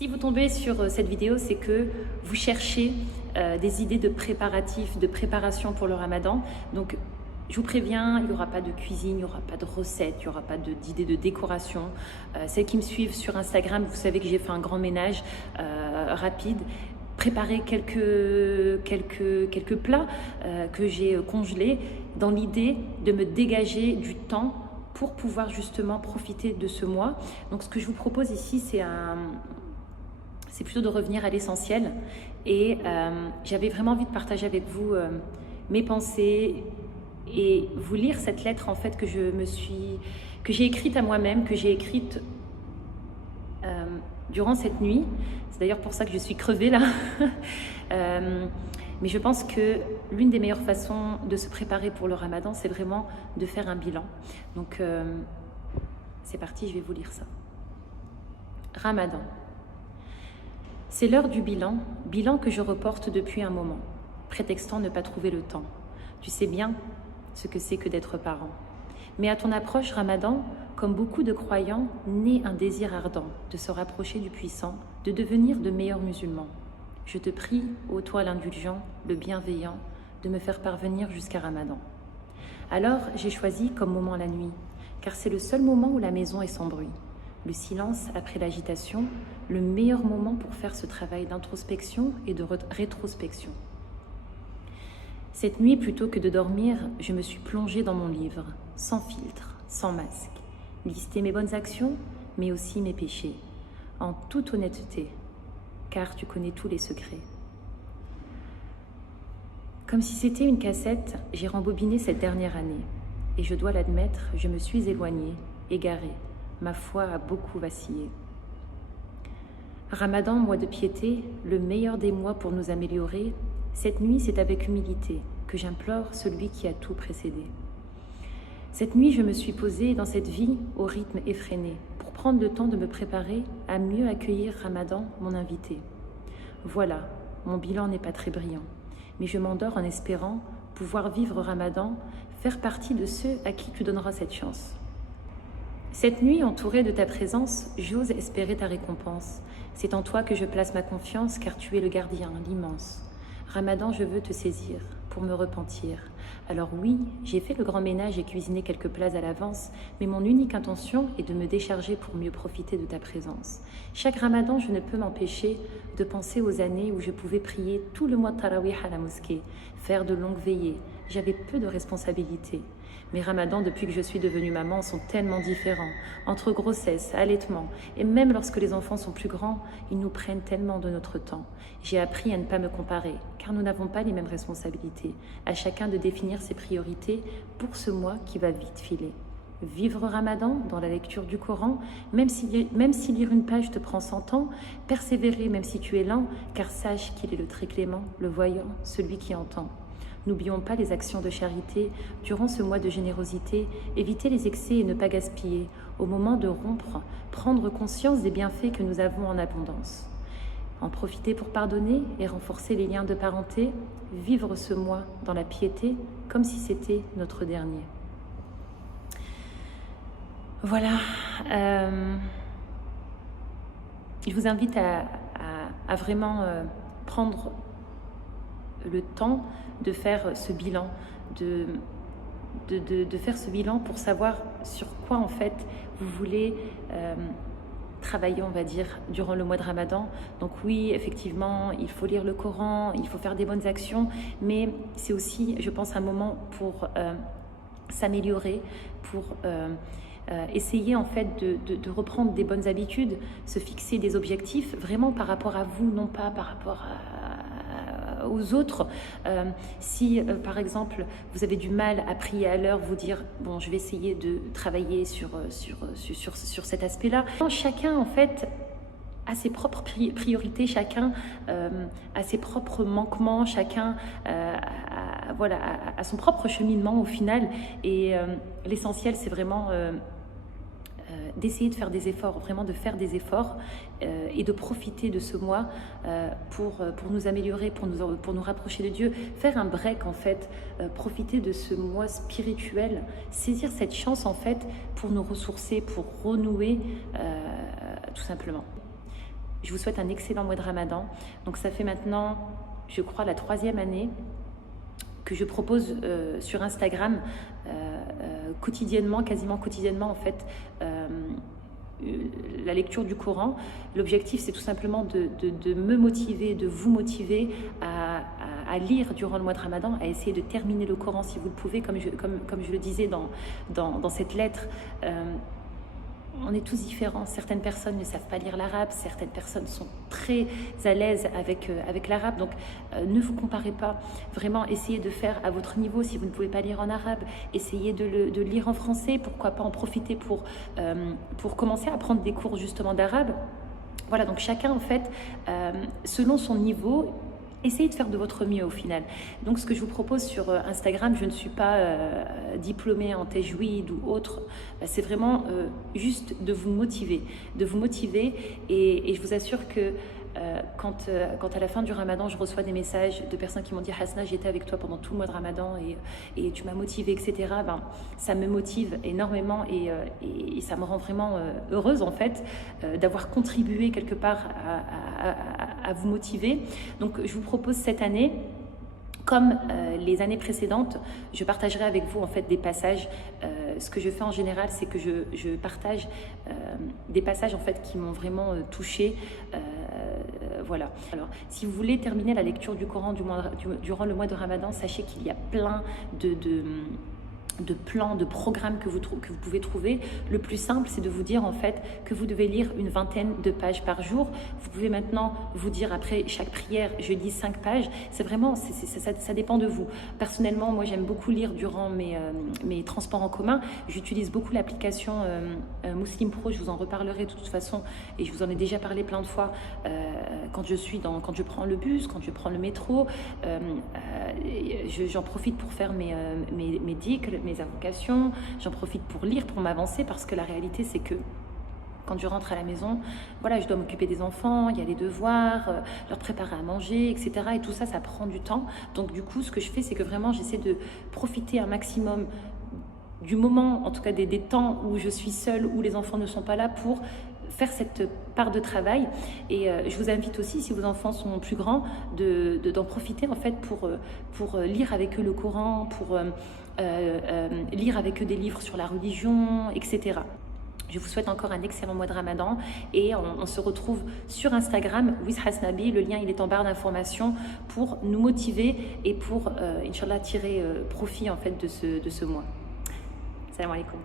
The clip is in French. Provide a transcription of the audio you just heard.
Si vous tombez sur cette vidéo, c'est que vous cherchez des idées de préparatifs, de préparation pour le Ramadan. Donc, je vous préviens, il n'y aura pas de cuisine, il n'y aura pas de recettes, il n'y aura pas d'idées de décoration. Celles qui me suivent sur Instagram, vous savez que j'ai fait un grand ménage rapide. Préparer quelques plats que j'ai congelés dans l'idée de me dégager du temps pour pouvoir justement profiter de ce mois. Donc, ce que je vous propose ici, c'est plutôt de revenir à l'essentiel. Et j'avais vraiment envie de partager avec vous mes pensées et vous lire cette lettre en fait que j'ai écrite à moi-même, que j'ai écrite durant cette nuit. C'est d'ailleurs pour ça que je suis crevée là. Mais je pense que l'une des meilleures façons de se préparer pour le Ramadan, c'est vraiment de faire un bilan. Donc c'est parti, je vais vous lire ça. Ramadan. C'est l'heure du bilan que je reporte depuis un moment, prétextant ne pas trouver le temps. Tu sais bien ce que c'est que d'être parent. Mais à ton approche, Ramadan, comme beaucoup de croyants, naît un désir ardent de se rapprocher du puissant, de devenir de meilleurs musulmans. Je te prie, ô toi l'indulgent, le bienveillant, de me faire parvenir jusqu'à Ramadan. Alors j'ai choisi comme moment la nuit, car c'est le seul moment où la maison est sans bruit. Le silence après l'agitation, le meilleur moment pour faire ce travail d'introspection et de rétrospection. Cette nuit, plutôt que de dormir, je me suis plongée dans mon livre, sans filtre, sans masque. Lister mes bonnes actions, mais aussi mes péchés, en toute honnêteté, car tu connais tous les secrets. Comme si c'était une cassette, j'ai rembobiné cette dernière année. Et je dois l'admettre, je me suis éloignée, égarée. Ma foi a beaucoup vacillé. Ramadan, mois de piété, le meilleur des mois pour nous améliorer, cette nuit, c'est avec humilité que j'implore celui qui a tout précédé. Cette nuit, je me suis posée dans cette vie au rythme effréné pour prendre le temps de me préparer à mieux accueillir Ramadan, mon invité. Voilà, mon bilan n'est pas très brillant, mais je m'endors en espérant pouvoir vivre Ramadan, faire partie de ceux à qui tu donneras cette chance. Cette nuit, entourée de ta présence, j'ose espérer ta récompense. C'est en toi que je place ma confiance, car tu es le gardien, l'immense. Ramadan, je veux te saisir pour me repentir. Alors oui, j'ai fait le grand ménage et cuisiné quelques plats à l'avance, mais mon unique intention est de me décharger pour mieux profiter de ta présence. Chaque Ramadan, je ne peux m'empêcher de penser aux années où je pouvais prier tout le mois de Tarawih à la mosquée, faire de longues veillées. J'avais peu de responsabilités. Mes ramadans, depuis que je suis devenue maman, sont tellement différents. Entre grossesse, allaitement, et même lorsque les enfants sont plus grands, ils nous prennent tellement de notre temps. J'ai appris à ne pas me comparer, car nous n'avons pas les mêmes responsabilités. À chacun de définir ses priorités pour ce mois qui va vite filer. Vivre Ramadan dans la lecture du Coran, même si lire une page te prend 100 ans, persévérer même si tu es lent, car sache qu'il est le très clément, le voyant, celui qui entend. N'oublions pas les actions de charité durant ce mois de générosité, éviter les excès et ne pas gaspiller. Au moment de rompre, prendre conscience des bienfaits que nous avons en abondance. En profiter pour pardonner et renforcer les liens de parenté, vivre ce mois dans la piété comme si c'était notre dernier. Voilà, je vous invite à vraiment prendre le temps de faire ce bilan, de faire ce bilan pour savoir sur quoi en fait vous voulez travailler, on va dire, durant le mois de Ramadan. Donc oui, effectivement, il faut lire le Coran, il faut faire des bonnes actions, mais c'est aussi, je pense, un moment pour s'améliorer, pour essayer en fait de reprendre des bonnes habitudes, se fixer des objectifs vraiment par rapport à vous, non pas par rapport aux autres. Si par exemple vous avez du mal à prier à l'heure, vous dire bon, je vais essayer de travailler sur cet aspect-là. Chacun en fait a ses propres priorités, chacun a ses propres manquements, chacun a son propre cheminement au final, et l'essentiel c'est vraiment d'essayer de faire des efforts, vraiment de faire des efforts et de profiter de ce mois pour nous améliorer, pour nous rapprocher de Dieu, faire un break en fait, profiter de ce mois spirituel, saisir cette chance en fait pour nous ressourcer, pour renouer tout simplement. Je vous souhaite un excellent mois de Ramadan. Donc ça fait maintenant, je crois, la 3e année que je propose sur Instagram quotidiennement, quasiment quotidiennement en fait, la lecture du Coran. L'objectif, c'est tout simplement de me motiver, de vous motiver à lire durant le mois de Ramadan, à essayer de terminer le Coran si vous le pouvez, comme je le disais dans cette lettre. On est tous différents. Certaines personnes ne savent pas lire l'arabe, certaines personnes sont très à l'aise avec l'arabe. Donc, ne vous comparez pas. Vraiment, essayez de faire à votre niveau. Si vous ne pouvez pas lire en arabe, essayez de le lire en français. Pourquoi pas en profiter pour commencer à prendre des cours justement d'arabe. Voilà, donc chacun, en fait, selon son niveau, essayez de faire de votre mieux au final. Donc ce que je vous propose sur Instagram, je ne suis pas diplômée en tajwid ou autre, c'est vraiment juste de vous motiver et je vous assure que quand à la fin du Ramadan, je reçois des messages de personnes qui m'ont dit « Hasna, j'étais avec toi pendant tout le mois de Ramadan et tu m'as motivée, etc. » Ça me motive énormément et ça me rend vraiment heureuse en fait d'avoir contribué quelque part à vous motiver. Donc je vous propose cette année, comme les années précédentes, je partagerai avec vous en fait des passages. Ce que je fais en général, c'est que je partage des passages en fait qui m'ont vraiment touchée. Voilà. Alors, si vous voulez terminer la lecture du Coran durant le mois de Ramadan, sachez qu'il y a plein de plans, de programmes que vous pouvez trouver. Le plus simple, c'est de vous dire en fait que vous devez lire une 20aine de pages par jour. Vous pouvez maintenant vous dire après chaque prière, je lis 5 pages. C'est vraiment, ça dépend de vous. Personnellement, moi j'aime beaucoup lire durant mes transports en commun. J'utilise beaucoup l'application Muslim Pro, je vous en reparlerai de toute façon et je vous en ai déjà parlé plein de fois quand je prends le bus, quand je prends le métro. J'en profite pour faire mes dhikr, mes invocations, j'en profite pour lire, pour m'avancer, parce que la réalité c'est que quand je rentre à la maison, voilà, je dois m'occuper des enfants, il y a les devoirs, leur préparer à manger, etc. Et tout ça, ça prend du temps. Donc du coup, ce que je fais, c'est que vraiment, j'essaie de profiter un maximum du moment, en tout cas des temps où je suis seule, où les enfants ne sont pas là, pour faire cette part de travail. Et je vous invite aussi, si vos enfants sont plus grands, d'en profiter en fait pour lire avec eux le Coran, pour lire avec eux des livres sur la religion, etc. Je vous souhaite encore un excellent mois de Ramadan et on se retrouve sur Instagram, with Hasnabi. Le lien il est en barre d'informations pour nous motiver et pour, Inch'Allah, tirer profit en fait de ce mois. Salam alaikum.